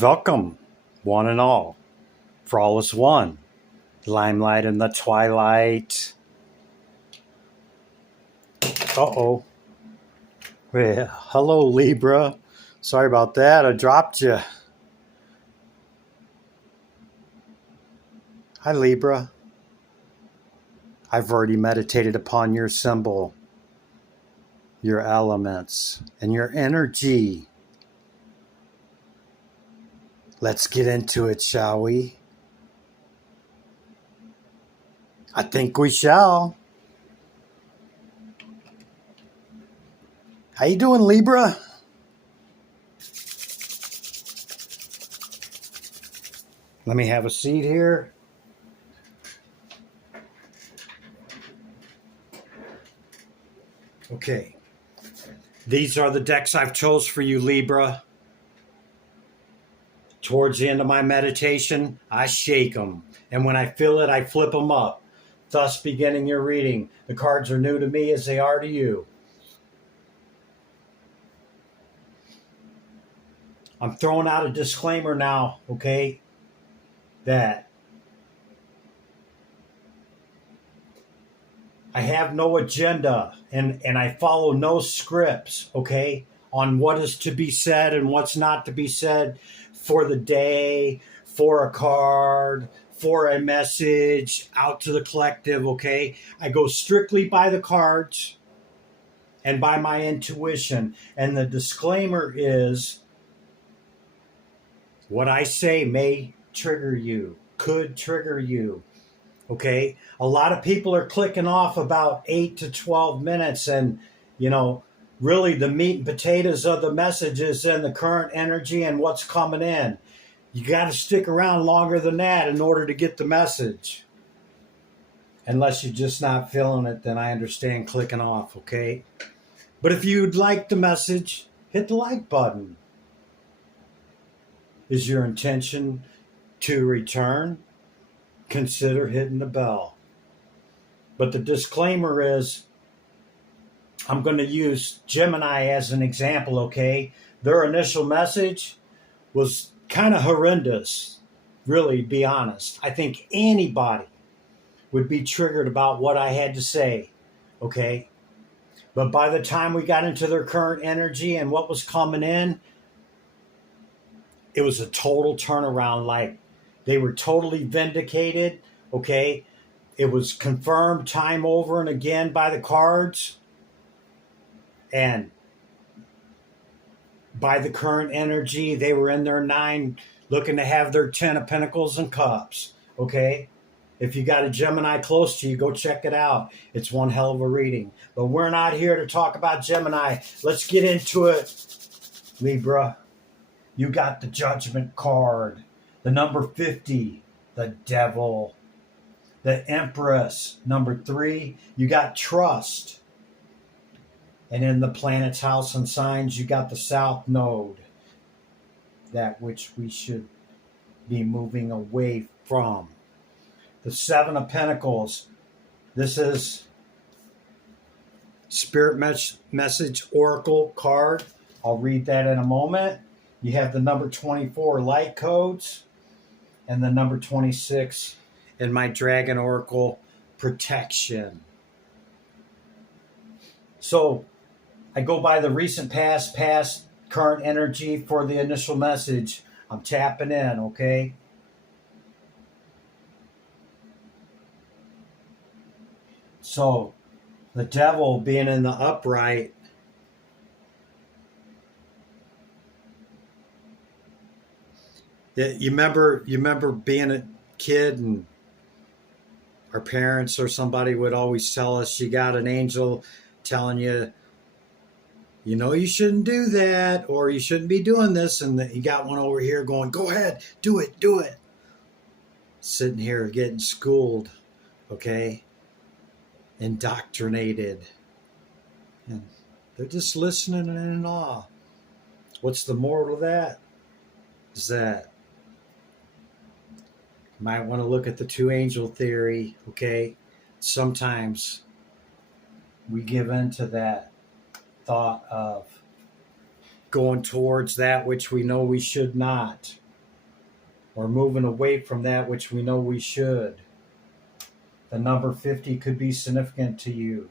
Welcome, one and all, for all is one. Limelight in the twilight. Uh-oh. Well, hello, Libra. Sorry about that. I dropped you. Hi, Libra. I've already meditated upon your symbol, your elements, and your energy. Let's get into it, shall we? I think we shall. How you doing, Libra? Let me have a seat here. Okay. These are the decks I've chose for you, Libra. Towards the end of my meditation, I shake them. And when I feel it, I flip them up, thus beginning your reading. The cards are new to me as they are to you. I'm throwing out a disclaimer now, okay, that I have no agenda and I follow no scripts, okay, on what is to be said and what's not to be said for the day, for a card, for a message out to the collective, okay? I go strictly by the cards and by my intuition. And the disclaimer is what I say may trigger you, could trigger you. Okay. A lot of people are clicking off about 8 to 12 minutes. And, really the meat and potatoes of the message is in the current energy and what's coming in. You got to stick around longer than that in order to get the message. Unless you're just not feeling it, then I understand clicking off. Okay. But if you'd like the message, hit the like button. Is your intention to return? Consider hitting the bell. But the disclaimer is I'm going to use Gemini as an example, okay? Their initial message was kind of horrendous, really, to be honest. I think anybody would be triggered about what I had to say, okay? But by the time we got into their current energy and what was coming in, it was a total turnaround. Like they were totally vindicated, okay? It was confirmed time over and again by the cards and by the current energy. They were in their 9 looking to have their 10 of Pentacles and Cups, okay? If you got a Gemini close to you, go check it out. It's one hell of a reading. But we're not here to talk about Gemini. Let's get into it, Libra. You got the Judgment card, the number 50, the Devil, the Empress, number 3. You got Trust. And in the planet's house and signs, you got the South Node, that which we should be moving away from. The 7 of Pentacles. This is Spirit Message Oracle card. I'll read that in a moment. You have the number 24 light codes and the number 26 in my Dragon Oracle protection. So I go by the recent past, current energy for the initial message. I'm tapping in, okay? So the Devil being in the upright, you remember being a kid and our parents or somebody would always tell us you got an angel telling you, you shouldn't do that, or you shouldn't be doing this. And you got one over here going, go ahead, do it. Sitting here getting schooled, okay? Indoctrinated. And they're just listening and in awe. What's the moral of that? Is that you might want to look at the 2 angel theory, okay? Sometimes we give in to that thought of going towards that which we know we should not. or moving away from that which we know we should. The number 50 could be significant to you.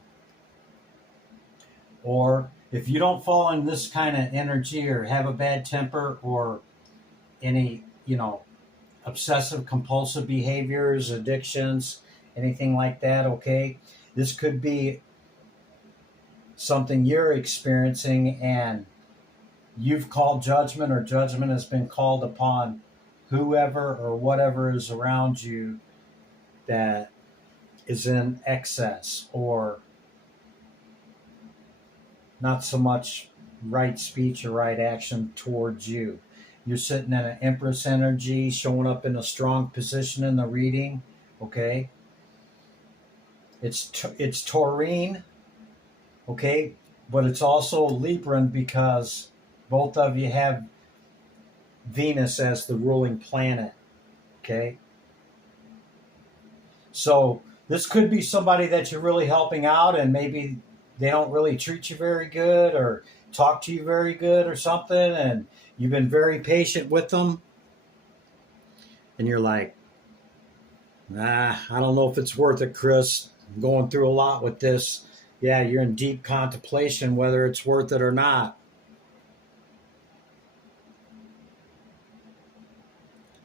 Or if you don't fall in this kind of energy or have a bad temper or any, obsessive compulsive behaviors, addictions, anything like that, okay? This could be something you're experiencing and you've called judgment, or judgment has been called upon whoever or whatever is around you that is in excess or not so much right speech or right action towards you. You're sitting in an Empress energy, showing up in a strong position in the reading, okay? It's Taurine, okay? But it's also Libran because both of you have Venus as the ruling planet, okay? So this could be somebody that you're really helping out and maybe they don't really treat you very good or talk to you very good or something, and you've been very patient with them. And you're like, I don't know if it's worth it, Chris. I'm going through a lot with this. Yeah, you're in deep contemplation whether it's worth it or not.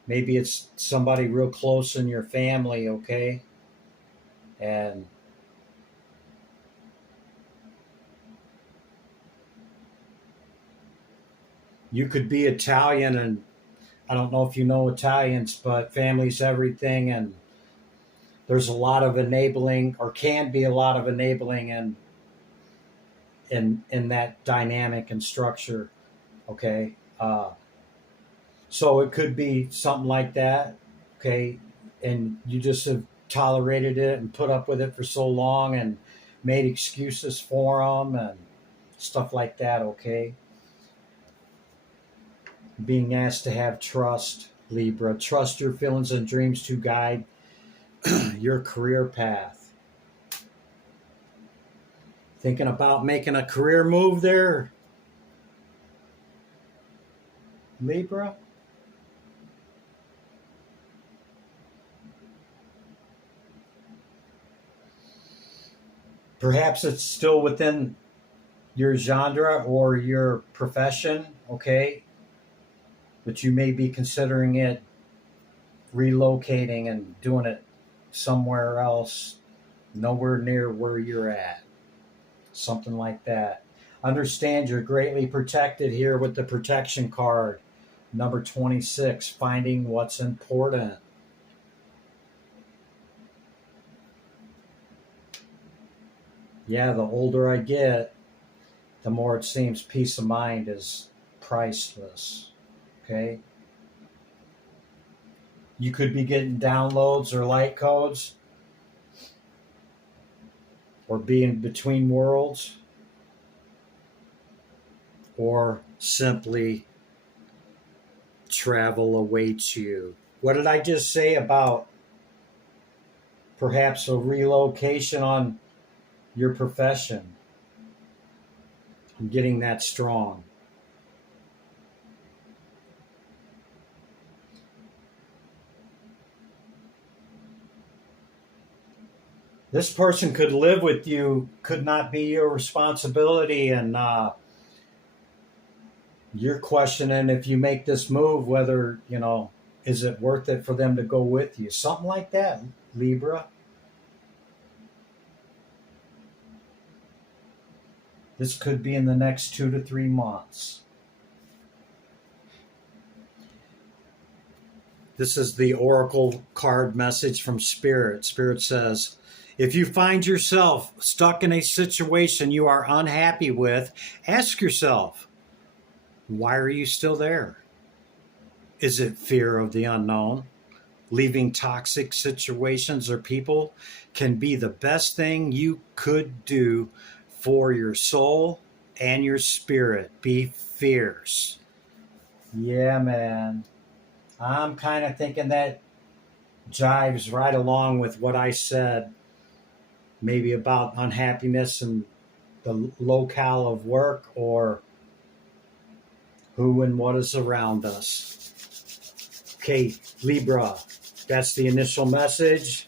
Maybe it's somebody real close in your family, okay? And you could be Italian, and I don't know if you know Italians, but family's everything, and there's a lot of enabling, or can be a lot of enabling in that dynamic and structure, okay? So it could be something like that, okay? And you just have tolerated it and put up with it for so long and made excuses for them and stuff like that, okay? Being asked to have trust, Libra. Trust your feelings and dreams to guide your career path. Thinking about making a career move there, Libra? Perhaps it's still within your genre or your profession, okay? But you may be considering it relocating and doing it somewhere else, nowhere near where you're at. Something like that. Understand you're greatly protected here with the protection card. Number 26, finding what's important. Yeah, the older I get, the more it seems peace of mind is priceless. Okay? You could be getting downloads or light codes or being between worlds, or simply travel awaits you. What did I just say about perhaps a relocation on your profession? I'm getting that strong. This person could live with you, could not be your responsibility, and you're questioning if you make this move, whether, is it worth it for them to go with you? Something like that, Libra. This could be in the next 2 to 3 months. This is the Oracle card message from Spirit. Spirit says, if you find yourself stuck in a situation you are unhappy with, ask yourself, why are you still there? Is it fear of the unknown? Leaving toxic situations or people can be the best thing you could do for your soul and your spirit. Be fierce. Yeah, man. I'm kind of thinking that jives right along with what I said, maybe about unhappiness and the locale of work, or who and what is around us. Okay, Libra, that's the initial message.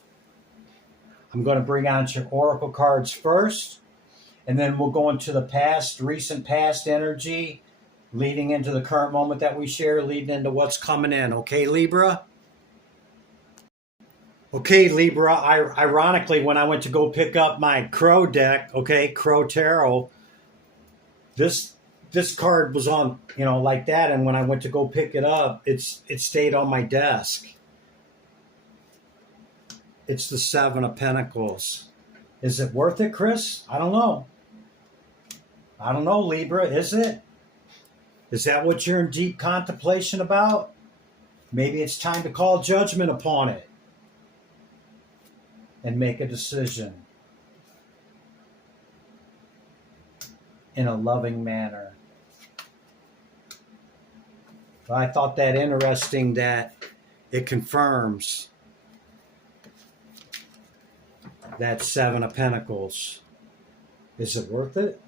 I'm going to bring out your oracle cards first, and then we'll go into the past, recent past energy, leading into the current moment that we share, leading into what's coming in. Okay, Libra? Okay, Libra, ironically, when I went to go pick up my Crow deck, okay, Crow Tarot, this card was on, like that, and when I went to go pick it up, it stayed on my desk. It's the Seven of Pentacles. Is it worth it, Chris? I don't know. I don't know, Libra. Is it? Is that what you're in deep contemplation about? Maybe it's time to call judgment upon it and make a decision in a loving manner. But I thought that interesting that it confirms that Seven of Pentacles. Is it worth it?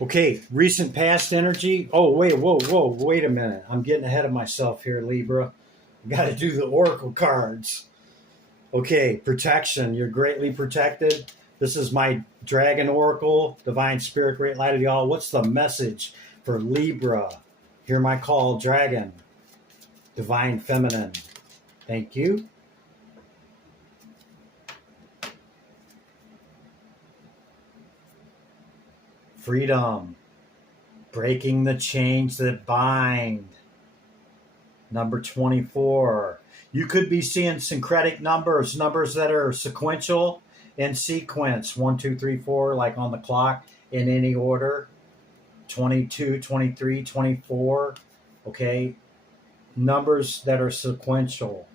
Okay, recent past energy. Oh, wait a minute. I'm getting ahead of myself here, Libra. I got to do the oracle cards. Okay, protection. You're greatly protected. This is my Dragon Oracle, Divine Spirit, Great Light of the All. What's the message for Libra? Hear my call, Dragon. Divine Feminine. Thank you. Freedom. Breaking the chains that bind. Number 24. You could be seeing syncretic numbers that are sequential in sequence. 1, 2, 3, 4, like on the clock in any order. 22, 23, 24. Okay. Numbers that are sequential.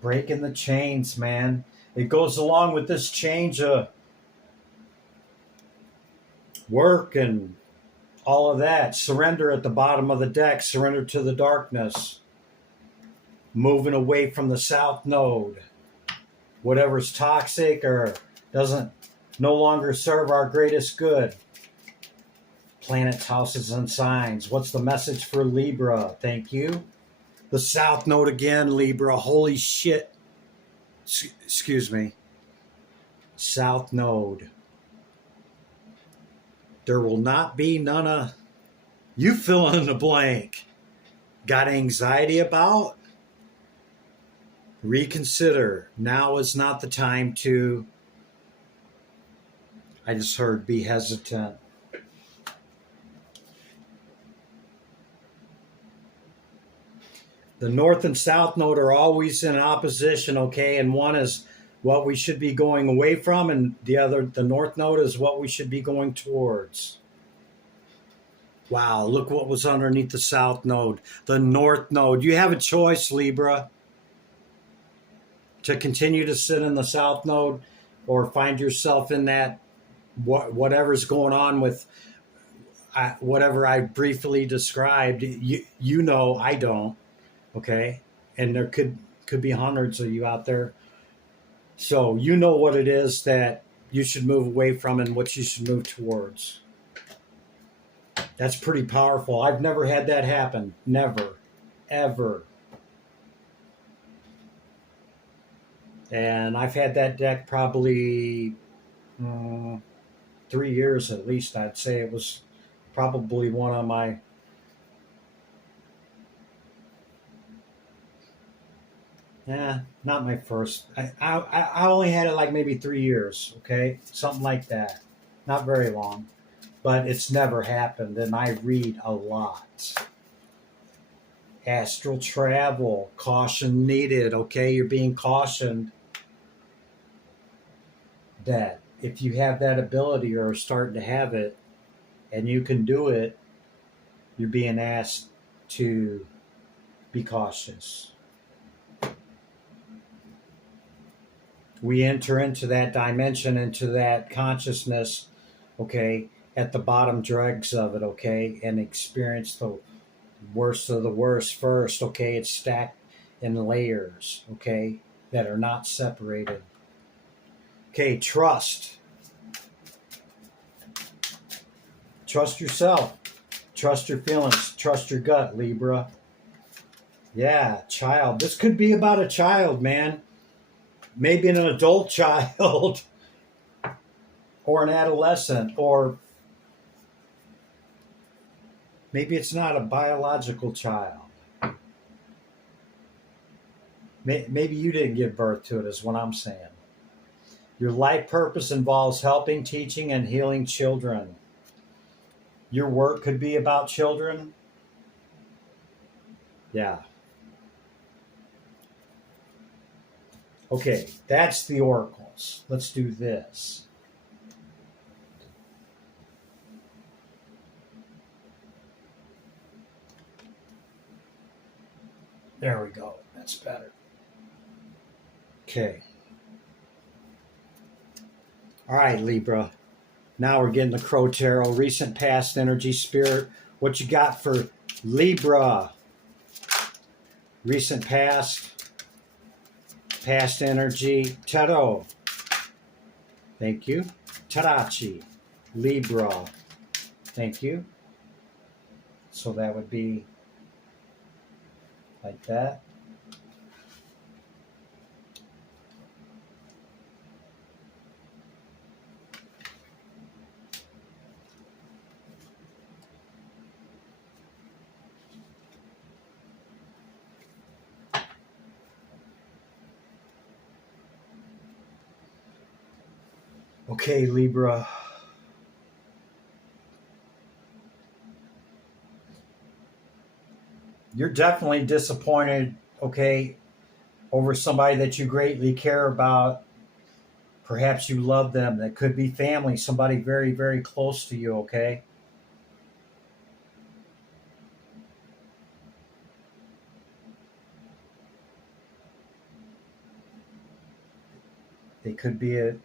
Breaking the chains, man. It goes along with this change of work and all of that. Surrender at the bottom of the deck. Surrender to the darkness. Moving away from the south node. Whatever's toxic or doesn't no longer serve our greatest good. Planets, houses, and signs. What's the message for Libra? Thank you. The south node again, Libra. Holy shit. Excuse me. South node. There will not be none of... You fill in the blank. Got anxiety about? Reconsider. Now is not the time to... I just heard be hesitant. The north and south node are always in opposition, okay? And one is what we should be going away from, and the north node is what we should be going towards. Wow, look what was underneath the south node. The north node. You have a choice, Libra, to continue to sit in the south node or find yourself in that whatever's going on with whatever I briefly described. You know, I don't, okay? And there could be hundreds of you out there. So you know what it is that you should move away from and what you should move towards. That's pretty powerful. I've never had that happen. Never. Ever. And I've had that deck probably 3 years at least. I'd say it was probably one of my... not my first. I only had it like maybe 3 years, okay? Something like that. Not very long. But it's never happened, and I read a lot. Astral travel, caution needed, okay? You're being cautioned that if you have that ability or are starting to have it, and you can do it, you're being asked to be cautious. We enter into that dimension, into that consciousness, okay, at the bottom dregs of it, okay, and experience the worst of the worst first, okay? It's stacked in layers, okay, that are not separated. Okay, trust. Trust yourself. Trust your feelings. Trust your gut, Libra. Yeah, child. This could be about a child, man. Maybe an adult child or an adolescent, or maybe it's not a biological child. Maybe you didn't give birth to it, is what I'm saying. Your life purpose involves helping, teaching, and healing children. Your work could be about children. Yeah. Okay, that's the oracles. Let's do this. There we go. That's better. Okay. All right, Libra. Now we're getting the Crow Tarot. Recent, past, energy, spirit. What you got for Libra? Recent, past energy, Tarot. Thank you. Tarachi. Libra. Thank you. So that would be like that. Okay, Libra. You're definitely disappointed, okay, over somebody that you greatly care about. Perhaps you love them. That could be family, somebody very, very close to you, okay? They could be a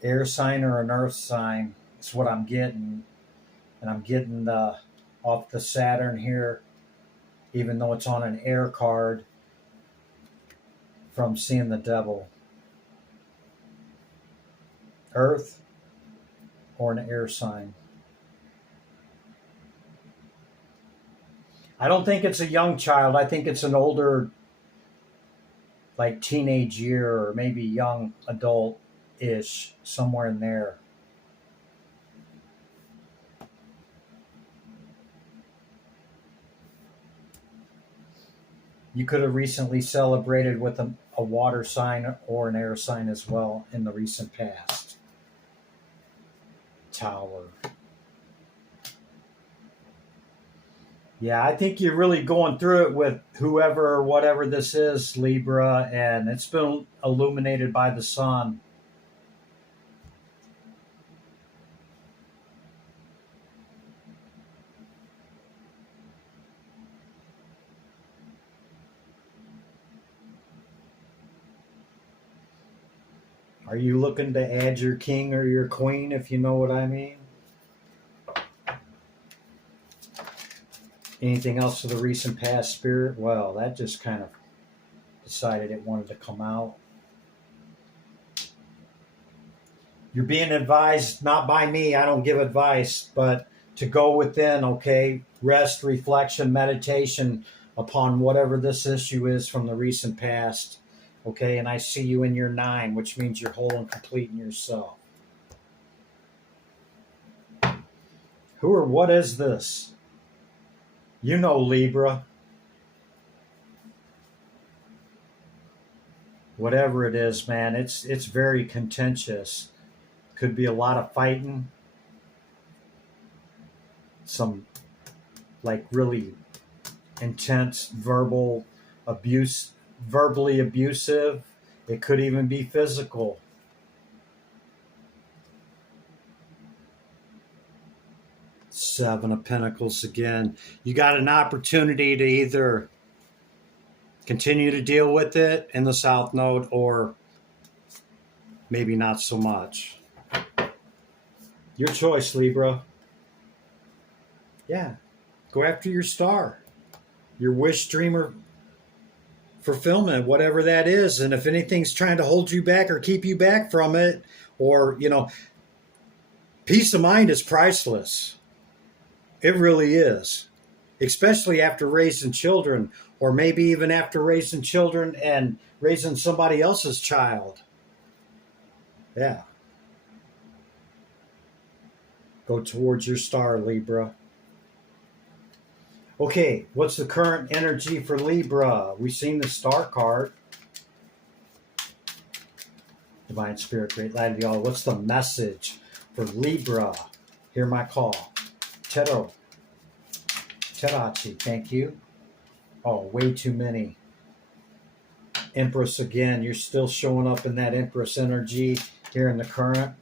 air sign or an earth sign. It's what I'm getting. And I'm getting the off the Saturn here, even though it's on an air card, from seeing the devil. Earth or an air sign. I don't think it's a young child. I think it's an older, like teenage year or maybe young adult-ish, somewhere in there. You could have recently celebrated with a water sign or an air sign as well in the recent past. Tower. Yeah, I think you're really going through it with whoever or whatever this is, Libra, and it's been illuminated by the sun. Are you looking to add your king or your queen, if you know what I mean? Anything else for the recent past, Spirit? Well, that just kind of decided it wanted to come out. You're being advised, not by me, I don't give advice, but to go within, okay? Rest, reflection, meditation upon whatever this issue is from the recent past. Okay, and I see you in your 9, which means you're whole and complete in yourself. Who or what is this? You know, Libra. Whatever it is, man, it's very contentious. Could be a lot of fighting. Some, like, really intense verbal abuse. Verbally abusive. It could even be physical. Seven of Pentacles again. You got an opportunity to either continue to deal with it in the South Node or maybe not so much. Your choice, Libra. Yeah. Go after your star. Your wish, dream, or fulfillment, whatever that is. And if anything's trying to hold you back or keep you back from it, or, peace of mind is priceless. It really is. Especially after raising children, or maybe even after raising children and raising somebody else's child. Yeah. Go towards your star, Libra. Okay, what's the current energy for Libra? We've seen the star card. Divine Spirit, great light of y'all. What's the message for Libra? Hear my call. Tero. Terachi, thank you. Oh, way too many. Empress again. You're still showing up in that Empress energy here in the current.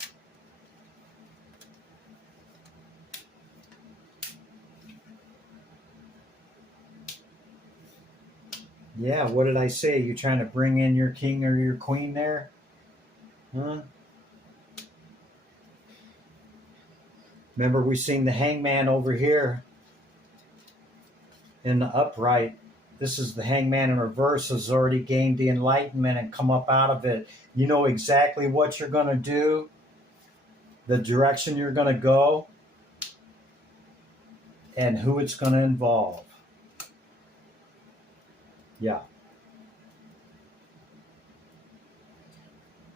Yeah, what did I say? You trying to bring in your king or your queen there? Huh? Remember, we seen the hangman over here in the upright. This is the hangman in reverse, has already gained the enlightenment and come up out of it. You know exactly what you're going to do, the direction you're going to go, and who it's going to involve. Yeah.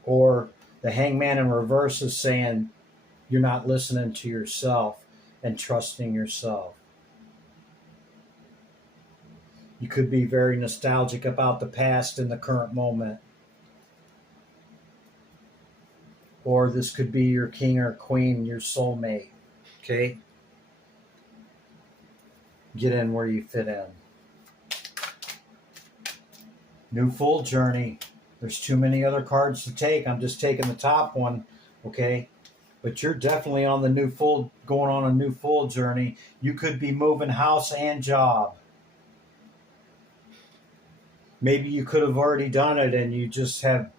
Or the hangman in reverse is saying you're not listening to yourself and trusting yourself. You could be very nostalgic about the past in the current moment. Or this could be your king or queen, your soulmate. Okay? Get in where you fit in. New full journey. There's too many other cards to take. I'm just taking the top one. Okay? But you're definitely on the new full, going on a new full journey. You could be moving house and job. Maybe you could have already done it and you just have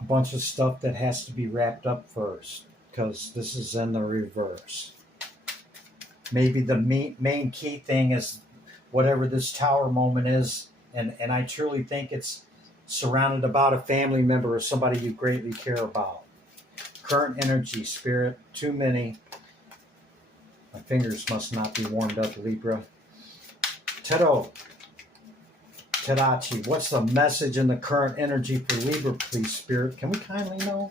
a bunch of stuff that has to be wrapped up first because this is in the reverse. Maybe the main key thing is whatever this tower moment is, and I truly think it's surrounded about a family member or somebody you greatly care about. Current energy, spirit, too many. My fingers must not be warmed up, Libra. Tero. Terachi, what's the message in the current energy for Libra, please, Spirit? Can we kindly know?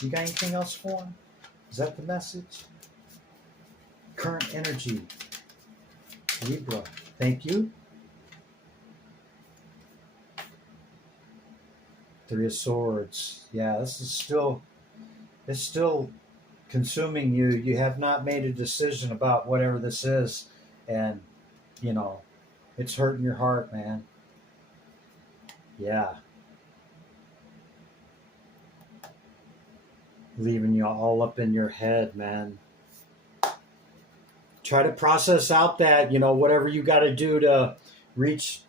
You got anything else for him? Is that the message? Current energy. Libra, thank you. Three of Swords. Yeah, this is still, it's still consuming you. You have not made a decision about whatever this is. And, you know, it's hurting your heart, man. Yeah. Leaving you all up in your head, man. Try to process out that, whatever you got to do to reach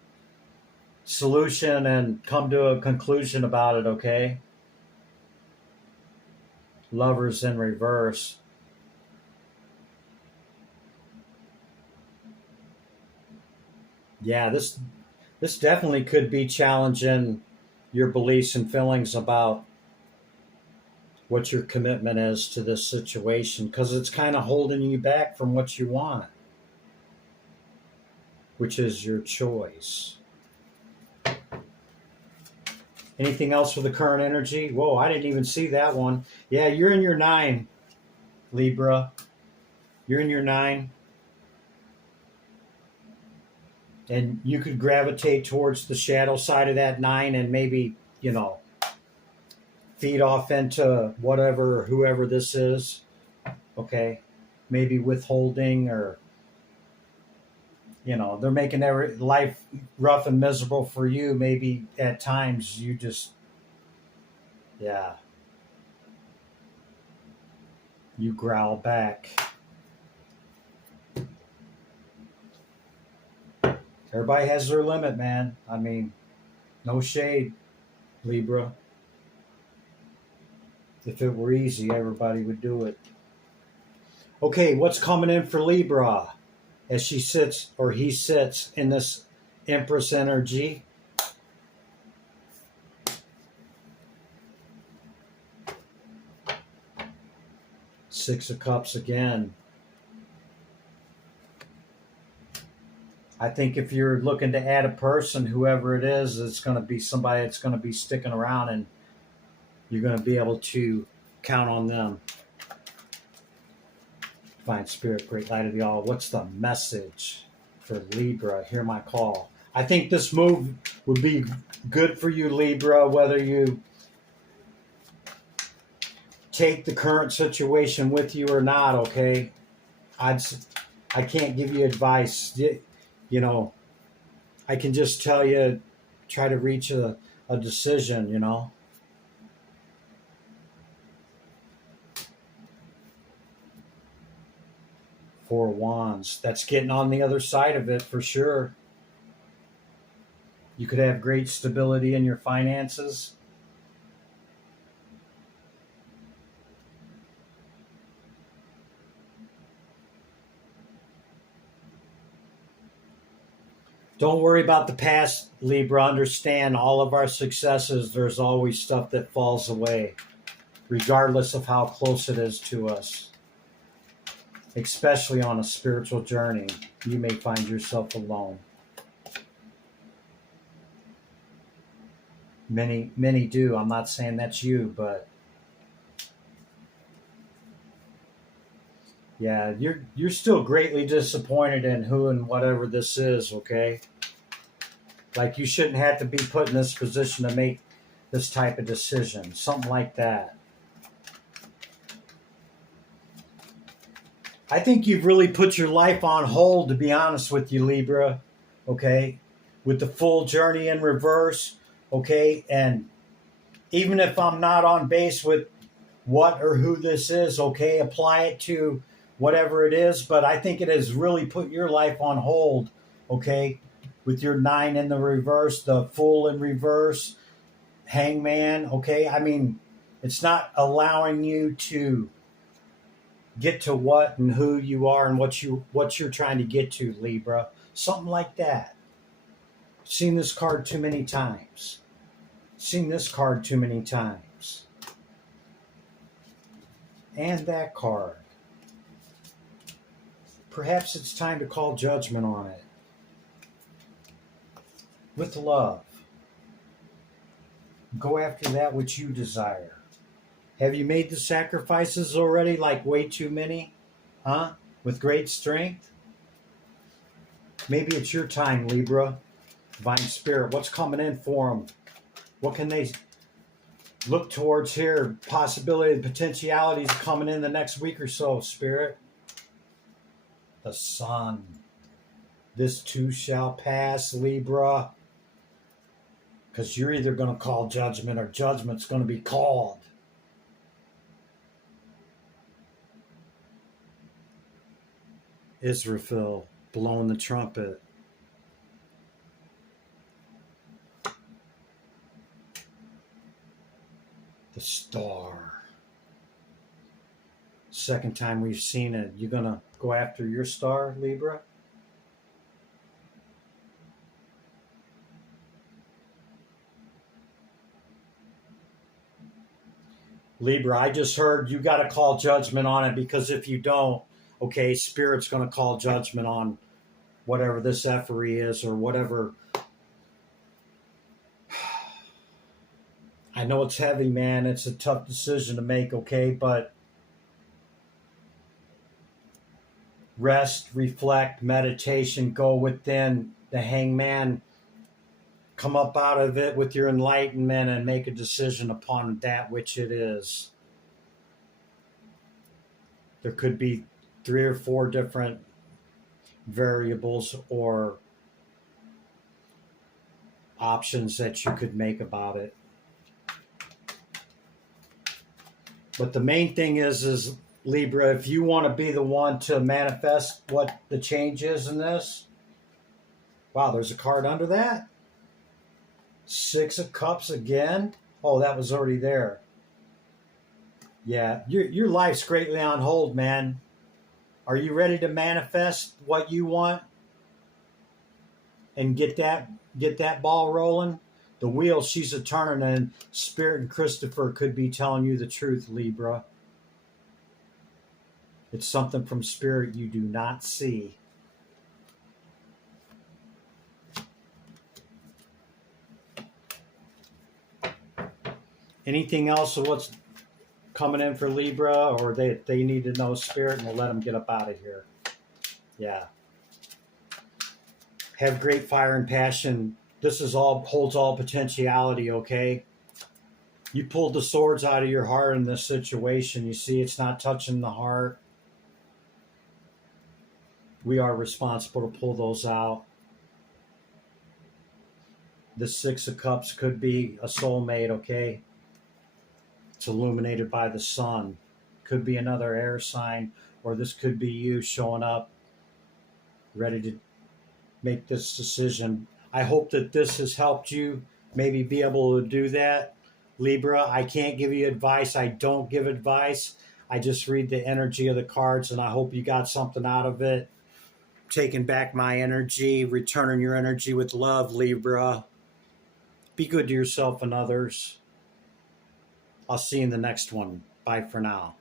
solution and come to a conclusion about it, okay? Lovers in reverse. Yeah, this definitely could be challenging your beliefs and feelings about what your commitment is to this situation because it's kind of holding you back from what you want, which is your choice. Anything else for the current energy? Whoa, I didn't even see that one. Yeah, you're in your 9, Libra. You're in your 9. And you could gravitate towards the shadow side of that 9 and maybe, feed off into whatever, whoever this is. Okay. Maybe withholding or, they're making their life rough and miserable for you. Maybe at times you just, yeah. You growl back. Everybody has their limit, man. I mean, no shade, Libra. If it were easy, everybody would do it. Okay, what's coming in for Libra as she sits or he sits in this Empress energy? Six of Cups again. I think if you're looking to add a person, whoever it is, it's going to be somebody that's going to be sticking around, and you're going to be able to count on them. Divine Spirit, Great Light of the All. What's the message for Libra? Hear my call. I think this move would be good for you, Libra, whether you take the current situation with you or not, okay? I can't give you advice. You know, I can just tell you, try to reach a decision, you know. Four of Wands. That's getting on the other side of it for sure. You could have great stability in your finances. Don't worry about the past, Libra. Understand all of our successes, there's always stuff that falls away, regardless of how close it is to us. Especially on a spiritual journey, you may find yourself alone. Many do. I'm not saying that's you, but yeah, you're still greatly disappointed in who and whatever this is, okay? Like you shouldn't have to be put in this position to make this type of decision. Something like that. I think you've really put your life on hold, to be honest with you, Libra, okay? With the full journey in reverse, okay? And even if I'm not on base with what or who this is, okay, apply it to whatever it is, but I think it has really put your life on hold, okay? With your 9 in the reverse, the Fool in reverse, Hangman, okay? I mean, it's not allowing you to get to what and who you are and what you're trying to get to, Libra. Something like that. Seen this card too many times. Seen this card too many times. And that card. Perhaps it's time to call judgment on it. With love. Go after that which you desire. Have you made the sacrifices already, like way too many? Huh? With great strength? Maybe it's your time, Libra. Divine Spirit, what's coming in for them? What can they look towards here? Possibility, potentialities coming in the next week or so, Spirit. The Sun. This too shall pass, Libra. Because you're either going to call judgment or judgment's going to be called. Israfil blowing the trumpet. The Star. Second time we've seen it. You gonna go after your star, Libra? Libra, I just heard you got to call judgment on it, because if you don't, okay, Spirit's going to call judgment on whatever this effery is or whatever. I know it's heavy, man. It's a tough decision to make, okay? But rest, reflect, meditation, go within the Hangman. Come up out of it with your enlightenment and make a decision upon that which it is. There could be 3 or 4 different variables or options that you could make about it. But the main thing is Libra, if you want to be the one to manifest what the change is in this. Wow, there's a card under that. 6 of Cups again. Oh, that was already there. Yeah, your life's greatly on hold, man. Are you ready to manifest what you want and get that ball rolling? The wheel, she's a turning, and Spirit and Christopher could be telling you the truth, Libra. It's something from Spirit you do not see. Anything else of what's coming in for Libra, or they need to know Spirit, and we'll let them get up out of here. Yeah. Have great fire and passion. This is all holds all potentiality, okay? You pulled the swords out of your heart in this situation. You see, it's not touching the heart. We are responsible to pull those out. The Six of Cups could be a soulmate, okay? It's illuminated by the sun. Could be another air sign, or this could be you showing up ready to make this decision. I hope that this has helped you maybe be able to do that. Libra, I can't give you advice. I don't give advice. I just read the energy of the cards, and I hope you got something out of it. Taking back my energy, returning your energy with love, Libra. Be good to yourself and others. I'll see you in the next one. Bye for now.